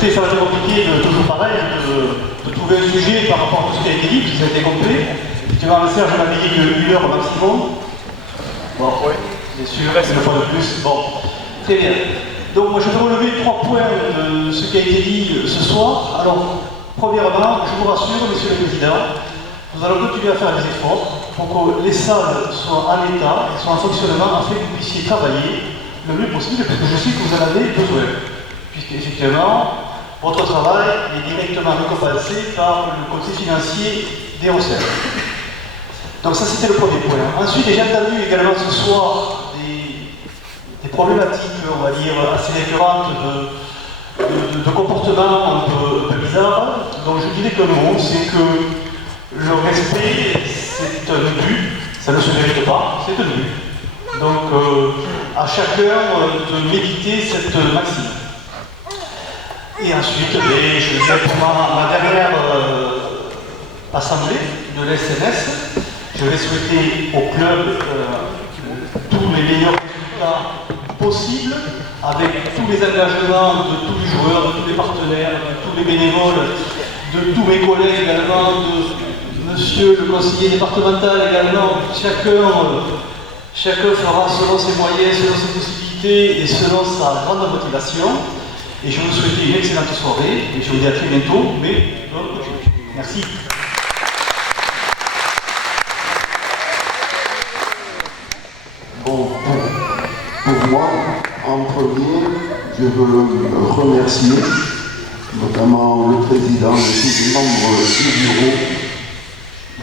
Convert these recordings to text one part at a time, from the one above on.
écoutez, ça va être compliqué de toujours pareil, de trouver un sujet par rapport à tout ce qui a été dit, puisque ça a été complet. Effectivement, Serge m'avait dit que 1 heure au maximum. Bon, oui, bien sûr, une fois de plus. Bon, très bien. Donc, moi, je vais relever 3 points de ce qui a été dit ce soir. Alors, premièrement, je vous rassure, Monsieur le Président, nous allons continuer à faire des efforts pour que les salles soient en état, soient en fonctionnement, afin que vous puissiez travailler le mieux possible, parce que je sais que vous en avez besoin. Puisque, effectivement, votre travail est directement récompensé par le côté financier des recettes. Donc ça, c'était le premier point. Ensuite, j'ai entendu également ce soir des problématiques, on va dire, assez récurrentes de comportements un peu bizarres. Donc je dirais qu'un mot, c'est que le respect, c'est un but, ça ne se mérite pas, c'est un but. Donc à chacun de méditer cette maxime. Et ensuite, je dirais pour ma dernière assemblée de l'SNS, je vais souhaiter au club tous les meilleurs résultats possibles, avec tous les engagements de tous les joueurs, de tous les partenaires, de tous les bénévoles, de tous mes collègues également, de monsieur le conseiller départemental également. Chacun fera selon ses moyens, selon ses possibilités et selon sa grande motivation. Et je vous souhaite une excellente soirée et je vous dis à très bientôt, mais bonne continuation. Merci. Bon, pour moi, en premier, je veux remercier notamment le président et tous les membres du bureau,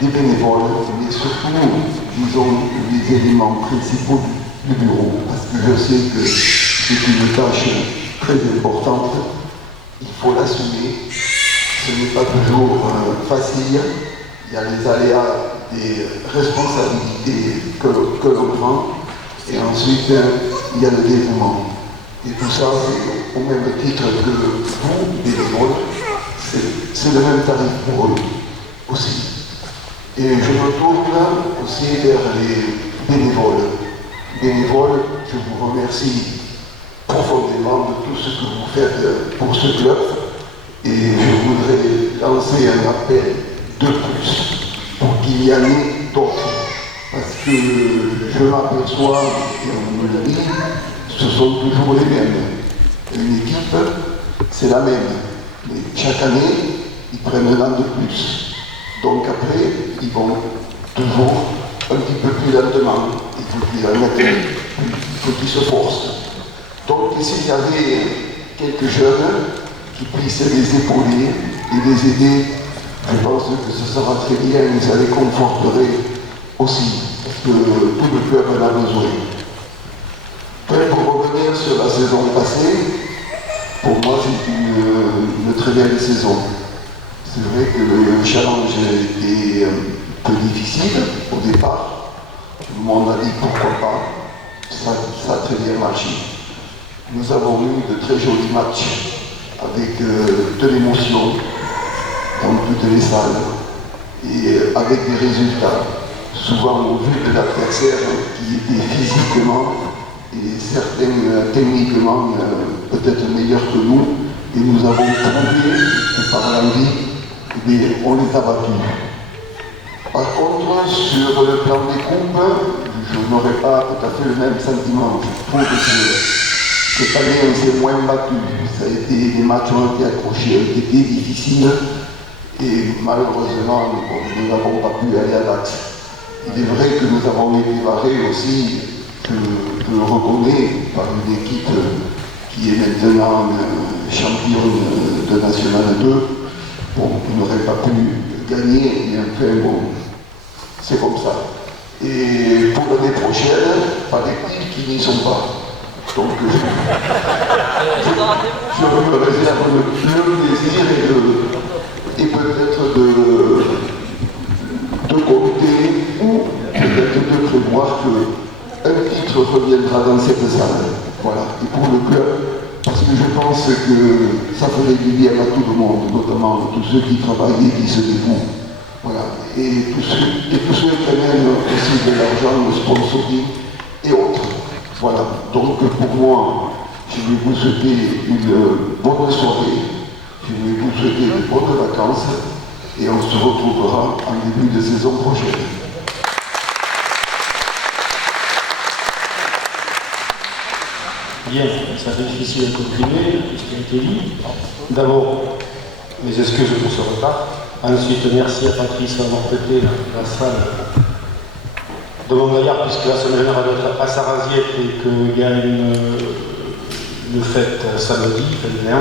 des bénévoles, mais surtout, disons, les éléments principaux du bureau, parce que je sais que c'est une tâche très importante, il faut l'assumer, ce n'est pas toujours facile, il y a les aléas des responsabilités que l'on prend, et ensuite il y a le dévouement. Et tout ça, c'est au même titre que vous, bénévoles, c'est le même tarif pour eux aussi. Et je me tourne aussi vers les bénévoles. Bénévoles, je vous remercie profondément de tout ce que vous faites pour ce club. Et je voudrais lancer un appel de plus pour qu'il y en ait d'autres. Parce que je m'aperçois, et on me le dit, ce sont toujours les mêmes. Une équipe, c'est la même. Mais chaque année, ils prennent un an de plus. Donc après, ils vont toujours un petit peu plus lentement. Il faut qu'ils se forcent. Donc s'il y avait quelques jeunes qui puissent les épauler et les aider, je pense que ce sera très bien et ça les conforterait aussi, parce que tout le club en a besoin. Pour revenir sur la saison passée, pour moi c'est une très belle saison. C'est vrai que le challenge était un peu difficile au départ. Tout le monde a dit pourquoi pas. Ça a très bien marché. Nous avons eu de très jolis matchs avec de l'émotion dans toutes les salles et avec des résultats, souvent au vu de l'adversaire qui était physiquement et certains techniquement peut-être meilleurs que nous. Et nous avons prouvé que par l'envie, on les a battus. Par contre, sur le plan des coupes, je n'aurais pas tout à fait le même sentiment. Je trouve que cette année, on s'est moins battu. Ça a été, les matchs ont été accrochés, ont été difficiles. Et malheureusement, nous n'avons pas pu aller à l'axe. Il est vrai que nous avons été barrés aussi, je le reconnais, par une équipe qui est maintenant championne de National 2. Bon, on n'aurait pas pu gagner, mais enfin bon, c'est comme ça. Et pour l'année prochaine, pas d'équipes qui n'y sont pas. Donc je me réserve le plaisir et peut-être de compter ou peut-être de prévoir qu'un titre reviendra dans cette salle. Voilà. Et pour le club, parce que je pense que ça ferait du bien à tout le monde, notamment tous ceux qui travaillent et qui se dévouent. Voilà. Et tous ceux qui amènent aussi de l'argent, le sponsoring et autres. Voilà. Donc pour moi, je vais vous souhaiter une bonne soirée Je vais vous souhaiter de bonnes vacances et on se retrouvera en début de saison prochaine. Bien, ça fait difficile à continuer, ce qui a été dit. D'abord, mes excuses pour ce retard. Ensuite, merci à Patrice d'avoir prêté la salle de Montgaillard, puisque la semaine dernière elle doit être à Sarraziette et qu'il y a une fête samedi, féminin.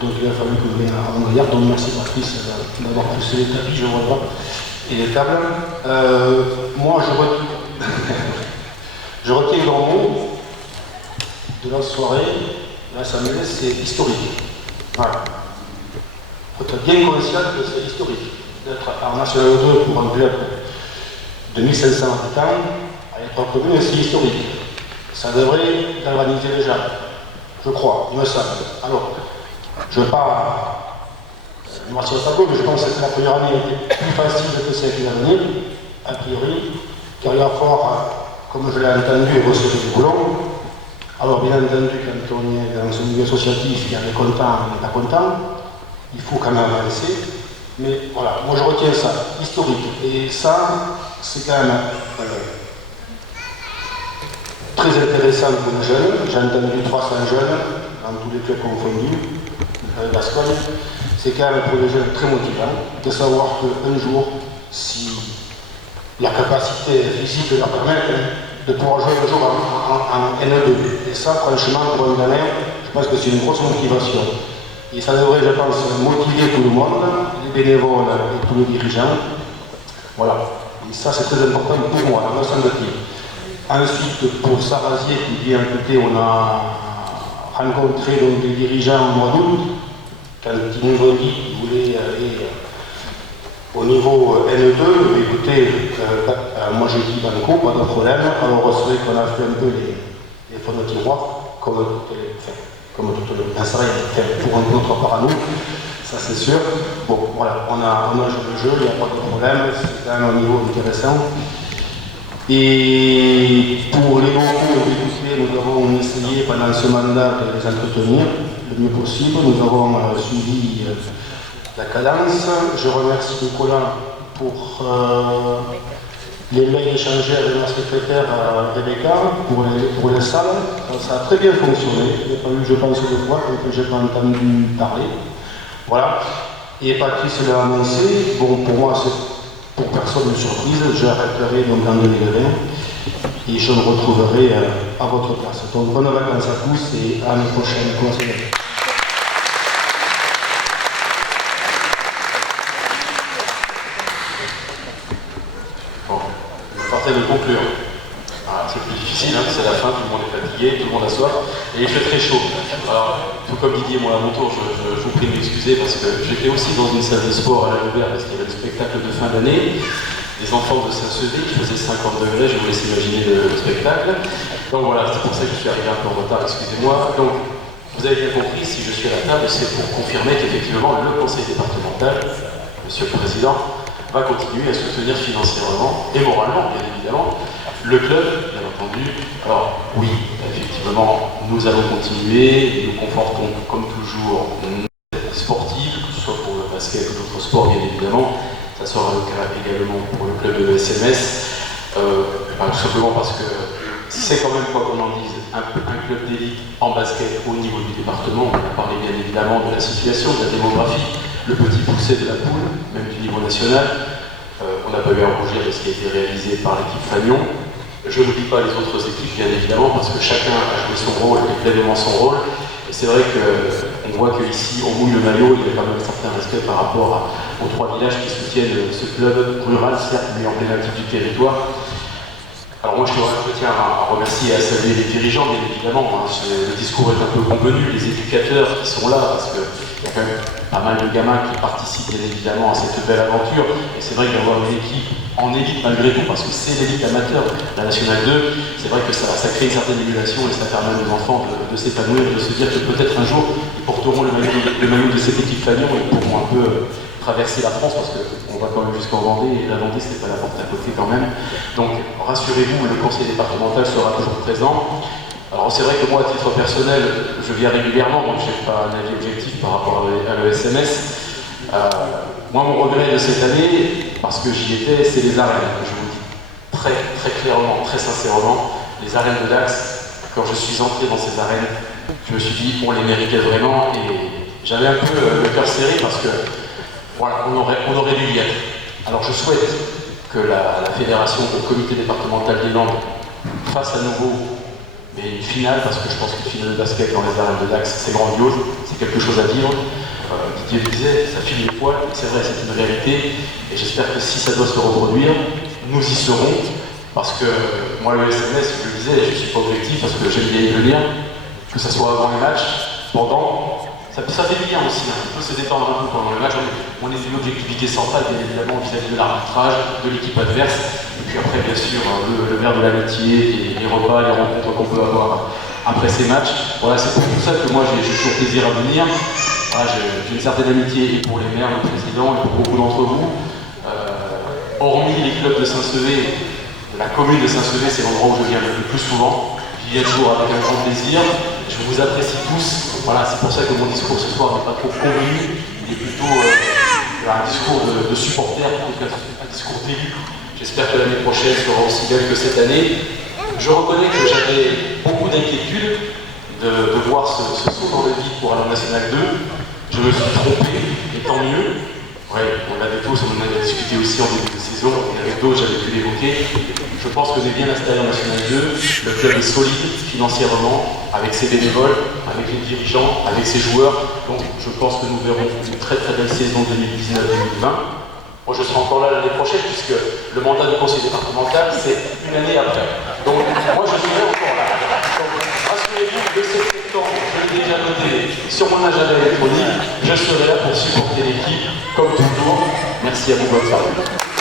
Donc il a fallu que je vienne à Montgaillard. Donc merci Patrice d'avoir poussé les tapis, je vois, et les tables. Moi, je retiens grand mot de la soirée, l'Assemblée, c'est historique. Voilà. Il faut être bien conscient que c'est historique d'être en National 2 pour un club de 1500 habitants, à être commune, c'est historique. Ça devrait galvaniser les gens, je crois, il me semble. Alors, je ne veux pas marcher au tableau, mais je pense que la première année était plus facile que celle qui va venir, a priori, car il va falloir, comme je l'ai entendu, recevoir du boulot. Alors, bien entendu, quand on est dans un milieu associatif, il y a des contents, il n'y a pas contents. Il faut quand même avancer. Mais voilà, moi je retiens ça, historique. Et ça, c'est quand même très intéressant pour les jeunes. J'ai entendu 300 jeunes, dans tous les clubs confondus, avec Gascogne. C'est quand même pour les jeunes très motivant de savoir qu'un jour, si la capacité physique leur permet, de pouvoir jouer un jour en N2. Et ça, franchement, pour un gamin, je pense que c'est une grosse motivation. Et ça devrait, je pense, motiver tout le monde, les bénévoles et tous les dirigeants. Voilà. Et ça, c'est très important pour moi, me semble-t-il. Ensuite, pour Sarraziette, qui vient côté, on a rencontré donc, des dirigeants au mois d'août, quand ils nous ont dit qu'ils voulaient aller au niveau N2, écoutez, moi j'ai dit banco, pas de problème. Alors c'est vrai qu'on a fait un peu les fonds de tiroir, comme tout le pour un autre part à nous, ça c'est sûr. Bon, voilà, on a joué le jeu, il n'y a pas de problème, c'est quand même un niveau intéressant. Et pour les locaux, nous avons essayé pendant ce mandat de les entretenir le mieux possible. Nous avons suivi la cadence. Je remercie Nicolas pour les mails échangés avec ma secrétaire Rebecca pour les salles. Ça a très bien fonctionné. Il n'y a pas eu, je pense, de fois que je n'ai pas entendu parler. Voilà. Et Patrice l'a annoncé. Bon, pour moi, c'est pour personne une surprise. J'arrêterai donc en 2020 et je me retrouverai à votre place. Donc, bonnes vacances à tous et à l'année prochaine. De conclure. Ah, c'est plus difficile, hein, c'est la fin, tout le monde est fatigué, tout le monde a soif, et il fait très chaud. Alors, tout comme Didier, moi à mon tour, je vous prie de m'excuser parce que j'étais aussi dans une salle de sport à la Loubert parce qu'il y avait le spectacle de fin d'année. Les enfants de Saint-Sevé, qui faisaient 50 degrés, je vous laisse imaginer le spectacle. Donc voilà, c'est pour ça que je suis arrivé un peu en retard, excusez-moi. Donc, vous avez bien compris, si je suis à la table, c'est pour confirmer qu'effectivement le conseil départemental, monsieur le président, va continuer à soutenir financièrement et moralement, bien évidemment, le club, bien entendu. Alors oui, effectivement, nous allons continuer, nous confortons comme toujours notre sportive, que ce soit pour le basket ou d'autres sports, bien évidemment. Ça sera le cas également pour le club de l'SMS, tout simplement parce que c'est quand même, quoi qu'on en dise, un club d'élite en basket au niveau du département. On a parlé bien évidemment de la situation, de la démographie, le petit poussé de la poule, même du niveau national. On n'a pas eu à rougir de ce qui a été réalisé par l'équipe Fagnon. Je n'oublie pas les autres équipes, bien évidemment, parce que chacun a joué son rôle et pleinement son rôle. Et c'est vrai qu'on voit qu'ici, on mouille le maillot, il y a quand même un certain respect par rapport aux 3 villages qui soutiennent ce club rural, certes, mais emblématique du territoire. Alors moi, je tiens à remercier et à saluer les dirigeants, bien évidemment. Le discours est un peu convenu, les éducateurs qui sont là, parce qu'il y a quand même pas mal de gamins qui participent, bien évidemment, à cette belle aventure. Et c'est vrai qu'avoir une équipe en élite, malgré tout, parce que c'est l'élite amateur, la Nationale 2, c'est vrai que ça crée une certaine émulation et ça permet aux enfants de s'épanouir, de se dire que peut-être un jour, ils porteront le maillot de cette équipe Fagnon et pourront un peu traverser la France, parce qu'on va quand même jusqu'en Vendée, et la Vendée, c'est pas la porte à côté quand même. Donc, rassurez-vous, le conseil départemental sera toujours présent. Alors c'est vrai que moi, à titre personnel, je viens régulièrement, donc je n'ai pas un avis objectif par rapport à l'ESMS. Moi, mon regret de cette année, parce que j'y étais, c'est les arènes. Je vous le dis très, très clairement, très sincèrement, les arènes de Dax, quand je suis entré dans ces arènes, je me suis dit, on les méritait vraiment, et j'avais un peu le cœur serré parce que, voilà, on aurait dû y être. Alors je souhaite que la fédération, le comité départemental des Landes, fasse à nouveau une finale, parce que je pense qu'une finale de basket dans les arènes de Dax, c'est grandiose, c'est quelque chose à vivre. Didier le disait, ça file les poils, c'est vrai, c'est une réalité, et j'espère que si ça doit se reproduire, nous y serons, parce que moi, le SMS, je le disais, je ne suis pas objectif, parce que j'aime bien y venir, que ce soit avant les matchs, pendant, ça fait du bien aussi, hein. On peut se détendre un peu pendant le match, on est d'une objectivité centrale, bien évidemment, vis-à-vis de l'arbitrage, de l'équipe adverse, et puis après, bien sûr, le verre de l'amitié, les repas, les rencontres qu'on peut avoir après ces matchs. Voilà, c'est pour tout ça que moi, j'ai toujours plaisir à venir. Voilà, j'ai une certaine amitié et pour les maires, le président et pour beaucoup d'entre vous. Hormis les clubs de Saint-Sevé, la commune de Saint-Sevé, c'est l'endroit où je viens le plus souvent. J'y viens toujours avec un grand plaisir. Je vous apprécie tous. Voilà, c'est pour ça que mon discours ce soir n'est pas trop convenu. Il est plutôt un discours de supporter plutôt qu'un discours d'élu. J'espère que l'année prochaine sera aussi belle que cette année. Je reconnais que j'avais beaucoup d'inquiétudes de voir ce saut dans le vide pour aller en National 2. Je me suis trompé, et tant mieux. Ouais, on l'avait tous, on en avait discuté aussi en début de saison, et avec d'autres, j'avais pu l'évoquer. Je pense qu'on est bien installé en National 2, le club est solide financièrement, avec ses bénévoles, avec les dirigeants, avec ses joueurs. Donc je pense que nous verrons une très très belle saison 2019-2020. Moi je serai encore là l'année prochaine, puisque le mandat du conseil départemental, c'est une année après. Donc moi je serai encore là. Rassurez-vous, le 7 septembre, je l'ai déjà noté sur mon agenda électronique, je serai là pour supporter l'équipe, comme toujours. Merci à vous, bonne soirée.